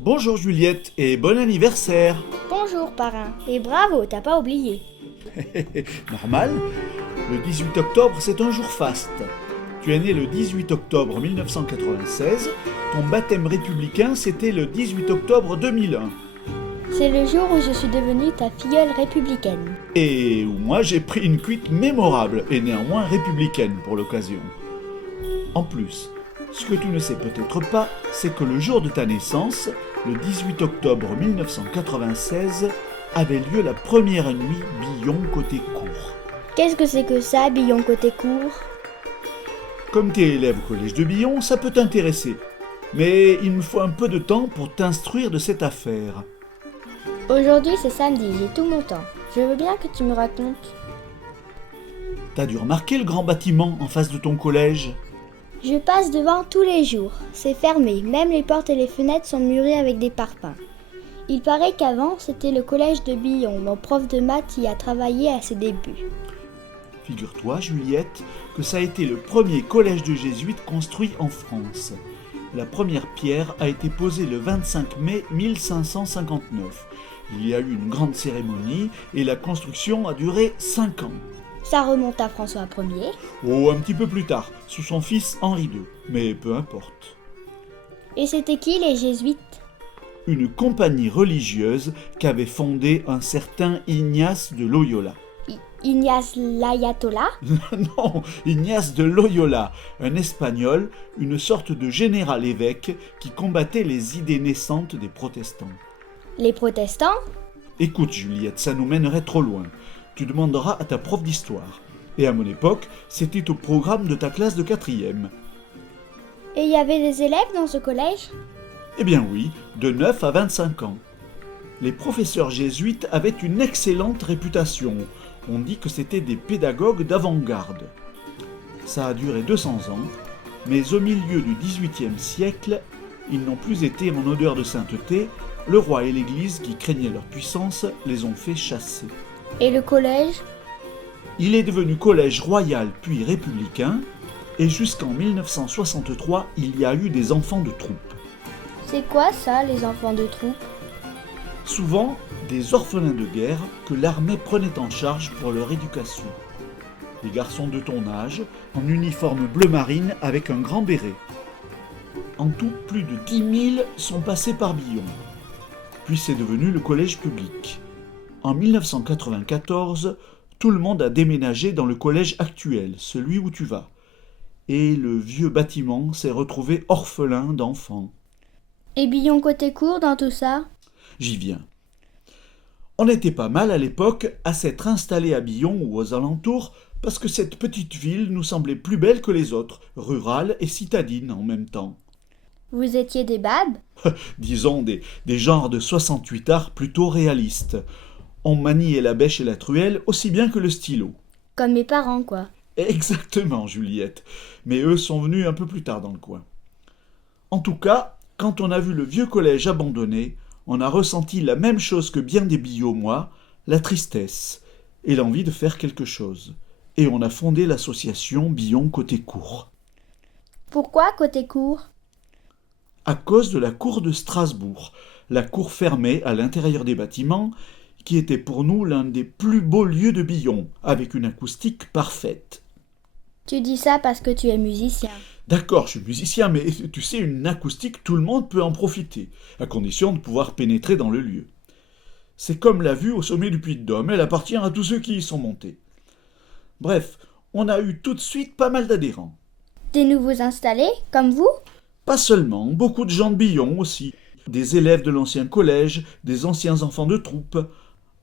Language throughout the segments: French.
Bonjour Juliette et bon anniversaire. Bonjour parrain, et bravo, t'as pas oublié. Normal, le 18 octobre c'est un jour faste. Tu es né le 18 octobre 1996, ton baptême républicain c'était le 18 octobre 2001. C'est le jour où je suis devenue ta filleule républicaine. Et où moi j'ai pris une cuite mémorable et néanmoins républicaine pour l'occasion. En plus, ce que tu ne sais peut-être pas, c'est que le jour de ta naissance, le 18 octobre 1996, avait lieu la première nuit Billon côté cour. Qu'est-ce que c'est que ça, Billon côté cour? Comme tu es élève au collège de Billon, ça peut t'intéresser. Mais il me faut un peu de temps pour t'instruire de cette affaire. Aujourd'hui c'est samedi, j'ai tout mon temps. Je veux bien que tu me racontes. T'as dû remarquer le grand bâtiment en face de ton collège? Je passe devant tous les jours. C'est fermé, même les portes et les fenêtres sont murées avec des parpaings. Il paraît qu'avant c'était le collège de Billon. Mon prof de maths y a travaillé à ses débuts. Figure-toi, Juliette, que ça a été le premier collège de jésuites construit en France. La première pierre a été posée le 25 mai 1559. Il y a eu une grande cérémonie et la construction a duré 5 ans. Ça remonte à François Ier. Oh, un petit peu plus tard, sous son fils Henri II, mais peu importe. Et c'était qui les jésuites? Une compagnie religieuse qu'avait fondée un certain Ignace de Loyola. Ignace l'Ayatollah? Non, Ignace de Loyola, un Espagnol, une sorte de général évêque qui combattait les idées naissantes des protestants. Les protestants? Écoute Juliette, ça nous mènerait trop loin. Tu demanderas à ta prof d'histoire. Et à mon époque, c'était au programme de ta classe de 4e. Et il y avait des élèves dans ce collège? Eh bien oui, de 9 à 25 ans. Les professeurs jésuites avaient une excellente réputation. On dit que c'était des pédagogues d'avant-garde. Ça a duré 200 ans, mais au milieu du XVIIIe siècle, ils n'ont plus été en odeur de sainteté. Le roi et l'Église, qui craignaient leur puissance, les ont fait chasser. Et le collège? Il est devenu collège royal puis républicain, et jusqu'en 1963, il y a eu des enfants de troupe. C'est quoi ça, les enfants de troupe? Souvent, des orphelins de guerre que l'armée prenait en charge pour leur éducation. Des garçons de ton âge, en uniforme bleu marine avec un grand béret. En tout, plus de 10 000 sont passés par Billon. Puis c'est devenu le collège public. En 1994, tout le monde a déménagé dans le collège actuel, celui où tu vas. Et le vieux bâtiment s'est retrouvé orphelin d'enfants. Et Billon côté cour dans tout ça? J'y viens. On était pas mal à l'époque à s'être installé à Billon ou aux alentours parce que cette petite ville nous semblait plus belle que les autres, rurale et citadine en même temps. Vous étiez des babes? Disons des genres de 68 arts plutôt réalistes. On maniait la bêche et la truelle aussi bien que le stylo. Comme mes parents, quoi. Exactement, Juliette. Mais eux sont venus un peu plus tard dans le coin. En tout cas, quand on a vu le vieux collège abandonné, on a ressenti la même chose que bien des Billomois, la tristesse et l'envie de faire quelque chose. Et on a fondé l'association Billon côté cour. Pourquoi côté cour? À cause de la cour de Strasbourg, la cour fermée à l'intérieur des bâtiments, qui était pour nous l'un des plus beaux lieux de Billon, avec une acoustique parfaite. Tu dis ça parce que tu es musicien. D'accord, je suis musicien, mais tu sais, une acoustique, tout le monde peut en profiter, à condition de pouvoir pénétrer dans le lieu. C'est comme la vue au sommet du Puy-de-Dôme, elle appartient à tous ceux qui y sont montés. Bref, on a eu tout de suite pas mal d'adhérents. Des nouveaux installés, comme vous? Pas seulement, beaucoup de gens de Billon aussi, des élèves de l'ancien collège, des anciens enfants de troupe.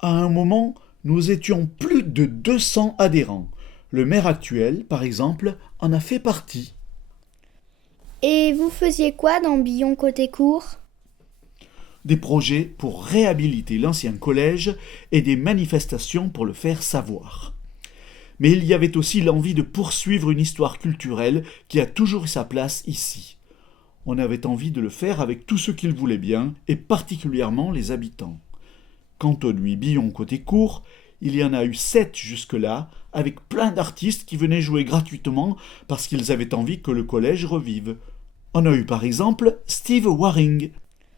À un moment, nous étions plus de 200 adhérents. Le maire actuel, par exemple, en a fait partie. Et vous faisiez quoi dans Billon côté cour? Des projets pour réhabiliter l'ancien collège et des manifestations pour le faire savoir. Mais il y avait aussi l'envie de poursuivre une histoire culturelle qui a toujours eu sa place ici. On avait envie de le faire avec tous ceux qui le voulaient bien, et particulièrement les habitants. Quant aux nuits Billon côté cour, il y en a eu 7 jusque-là, avec plein d'artistes qui venaient jouer gratuitement parce qu'ils avaient envie que le collège revive. On a eu par exemple Steve Waring.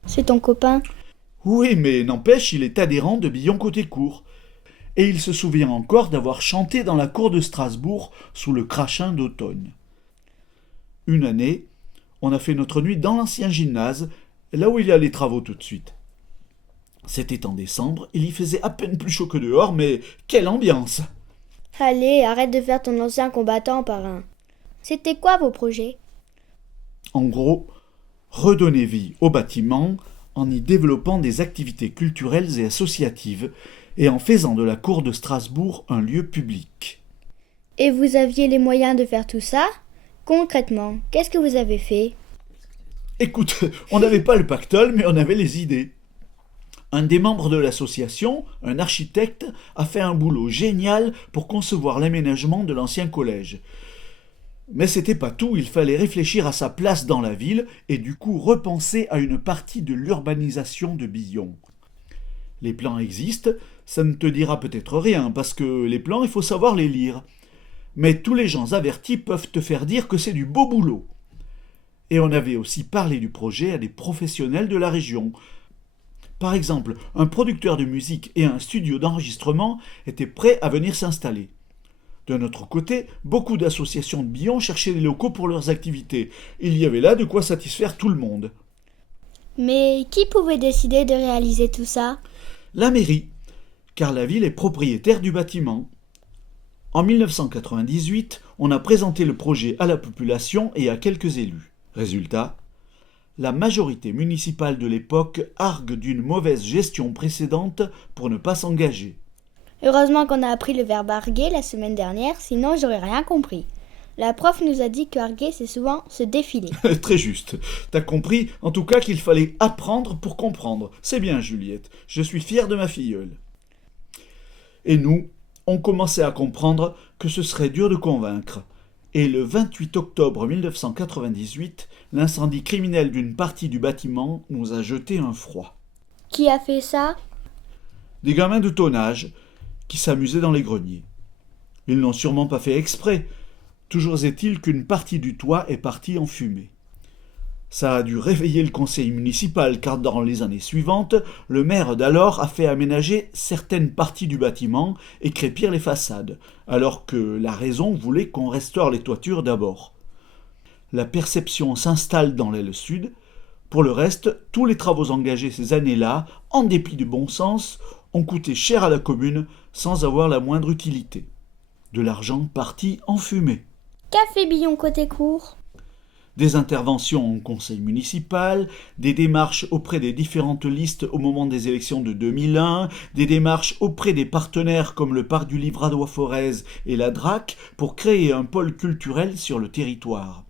C'est ton copain? Oui, mais n'empêche, il est adhérent de Billon côté cour. Et il se souvient encore d'avoir chanté dans la cour de Strasbourg sous le crachin d'automne. Une année, on a fait notre nuit dans l'ancien gymnase, là où il y a les travaux tout de suite. C'était en décembre, il y faisait à peine plus chaud que dehors, mais quelle ambiance! Allez, arrête de faire ton ancien combattant, parrain. C'était quoi vos projets? En gros, redonner vie au bâtiment en y développant des activités culturelles et associatives et en faisant de la cour de Strasbourg un lieu public. Et vous aviez les moyens de faire tout ça? Concrètement, qu'est-ce que vous avez fait? Écoute, on n'avait pas le pactole, mais on avait les idées. Un des membres de l'association, un architecte, a fait un boulot génial pour concevoir l'aménagement de l'ancien collège. Mais c'était pas tout, il fallait réfléchir à sa place dans la ville et du coup repenser à une partie de l'urbanisation de Billon. Les plans existent, ça ne te dira peut-être rien, parce que les plans, il faut savoir les lire. Mais tous les gens avertis peuvent te faire dire que c'est du beau boulot. Et on avait aussi parlé du projet à des professionnels de la région. Par exemple, un producteur de musique et un studio d'enregistrement étaient prêts à venir s'installer. De notre côté, beaucoup d'associations de Billon cherchaient des locaux pour leurs activités. Il y avait là de quoi satisfaire tout le monde. Mais qui pouvait décider de réaliser tout ça? La mairie, car la ville est propriétaire du bâtiment. En 1998, on a présenté le projet à la population et à quelques élus. Résultat, la majorité municipale de l'époque argue d'une mauvaise gestion précédente pour ne pas s'engager. Heureusement qu'on a appris le verbe arguer la semaine dernière, sinon j'aurais rien compris. La prof nous a dit que arguer c'est souvent se défiler. Très juste. T'as compris, en tout cas, qu'il fallait apprendre pour comprendre. C'est bien, Juliette. Je suis fier de ma filleule. Et nous, on commençait à comprendre que ce serait dur de convaincre. Et le 28 octobre 1998, l'incendie criminel d'une partie du bâtiment nous a jeté un froid. Qui a fait ça? Des gamins de ton âge qui s'amusaient dans les greniers. Ils n'ont sûrement pas fait exprès. Toujours est-il qu'une partie du toit est partie en fumée. Ça a dû réveiller le conseil municipal car dans les années suivantes, le maire d'alors a fait aménager certaines parties du bâtiment et crépir les façades, alors que la raison voulait qu'on restaure les toitures d'abord. La perception s'installe dans l'aile sud. Pour le reste, tous les travaux engagés ces années-là, en dépit du bon sens, ont coûté cher à la commune sans avoir la moindre utilité. De l'argent parti en fumée. Qu'a fait Billon côté cour? Des interventions en conseil municipal, des démarches auprès des différentes listes au moment des élections de 2001, des démarches auprès des partenaires comme le Parc du Livradois-Forez et la DRAC pour créer un pôle culturel sur le territoire.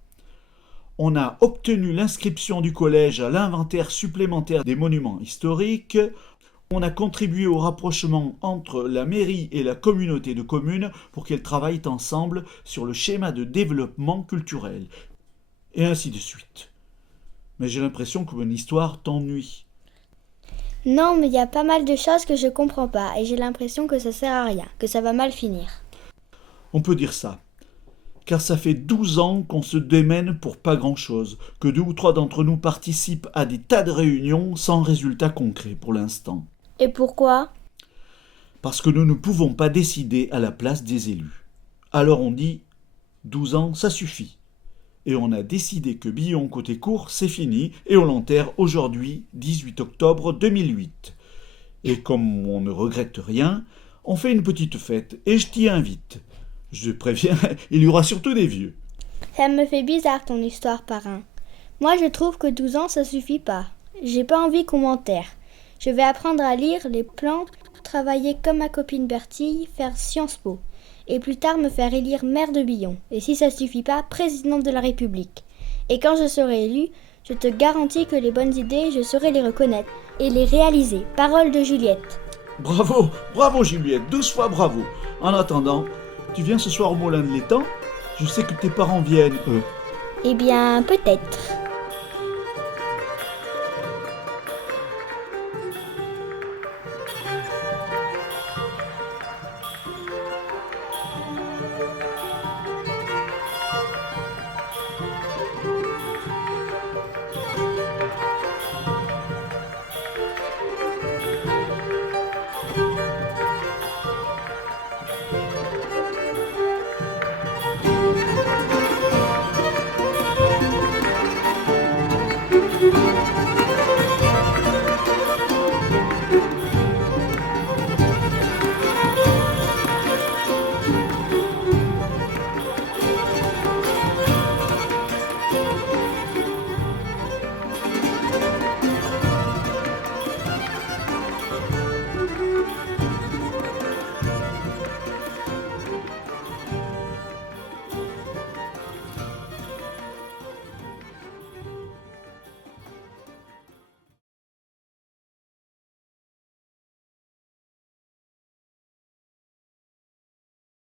On a obtenu l'inscription du collège à l'inventaire supplémentaire des monuments historiques. On a contribué au rapprochement entre la mairie et la communauté de communes pour qu'elles travaillent ensemble sur le schéma de développement culturel. Et ainsi de suite. Mais j'ai l'impression que mon histoire t'ennuie. Non, mais il y a pas mal de choses que je comprends pas et j'ai l'impression que ça sert à rien, que ça va mal finir. On peut dire ça. Car ça fait 12 ans qu'on se démène pour pas grand-chose, que 2 ou 3 d'entre nous participent à des tas de réunions sans résultat concret pour l'instant. Et pourquoi? Parce que nous ne pouvons pas décider à la place des élus. Alors on dit 12 ans, ça suffit. Et on a décidé que Billon côté cour, c'est fini, et on l'enterre aujourd'hui, 18 octobre 2008. Et comme on ne regrette rien, on fait une petite fête, et je t'y invite. Je préviens, il y aura surtout des vieux. Ça me fait bizarre ton histoire, parrain. Moi je trouve que 12 ans ça suffit pas. J'ai pas envie qu'on m'enterre. Je vais apprendre à lire les plans, travailler comme ma copine Bertille, faire Sciences Po. Et plus tard me faire élire maire de Billon. Et si ça suffit pas, présidente de la République. Et quand je serai élue, je te garantis que les bonnes idées, je saurai les reconnaître et les réaliser. Parole de Juliette. Bravo, bravo Juliette, 12 fois bravo. En attendant, tu viens ce soir au Moulin de l'Étang? Je sais que tes parents viennent, eux. Eh bien, peut-être. Thank you.